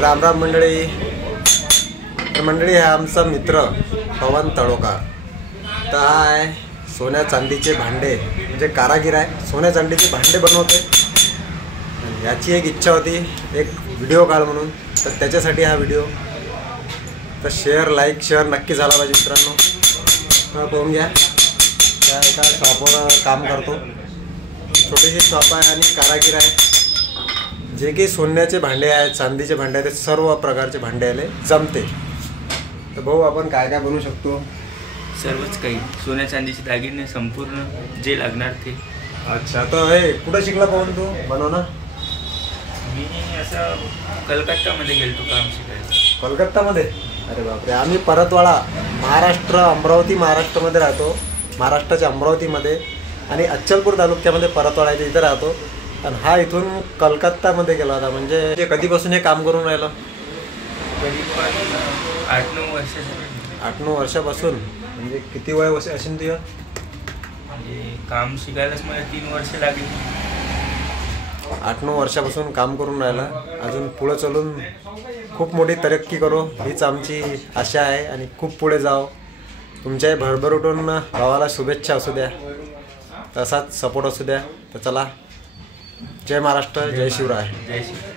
राम राम मंडळी. मंडळी हा आमचा मित्र पवन तळोकार. तर हा आहे सोन्या चांदीचे भांडे म्हणजे कारागीर आहे, सोन्या चांदीचे भांडे बनवते. याची एक इच्छा होती एक व्हिडिओ काढ म्हणून, तर त्याच्यासाठी हा व्हिडिओ. तर शेअर शेअर नक्की झाला पाहिजे मित्रांनो. पाहून घ्या, त्या एका शॉपवर काम करतो. छोटीशी शॉप आहे आणि कारागीर आहे. जे काही सोन्याचे भांडे आहेत, चांदीचे भांडे आहेत, ते सर्व प्रकारचे भांडे आले जमते. तर भाऊ आपण काय काय बनवू शकतो? सर्वच काही, सोन्या चांदीचे दागिने संपूर्ण जे लागणार ते. अच्छा, तर हे कुठं शिकला पाहून तू बनवणं? मी असं कलकत्तामध्ये गेलतो काम शिकायला. कोलकातामध्ये? अरे बापरे. आम्ही परतवाडा महाराष्ट्र, अमरावती महाराष्ट्रामध्ये राहतो. महाराष्ट्राच्या अमरावतीमध्ये आणि अचलपूर तालुक्यामध्ये परतवाडा आहे, इथं राहतो. आणि हा इथून कलकत्तामध्ये गेला होता. म्हणजे कधीपासून हे काम करून राहिलं? कधीपासून 8-9 वर्ष झाली. 8-9 वर्षापासून. म्हणजे किती वय असेल तुझं? म्हणजे काम शिकायलाच मला 3 वर्ष लागली. 8-9 वर्षापासून काम करून राहिला. अजून पुढं चलून खूप मोठी तरक्की करू हीच आमची आशा आहे आणि खूप पुढे जाओ. तुमच्याही भरभरून गावाला शुभेच्छा असू द्या, तसाच सपोर्ट असू द्या. तर चला, जय महाराष्ट्र, जय शिवराय. जय शिवराय.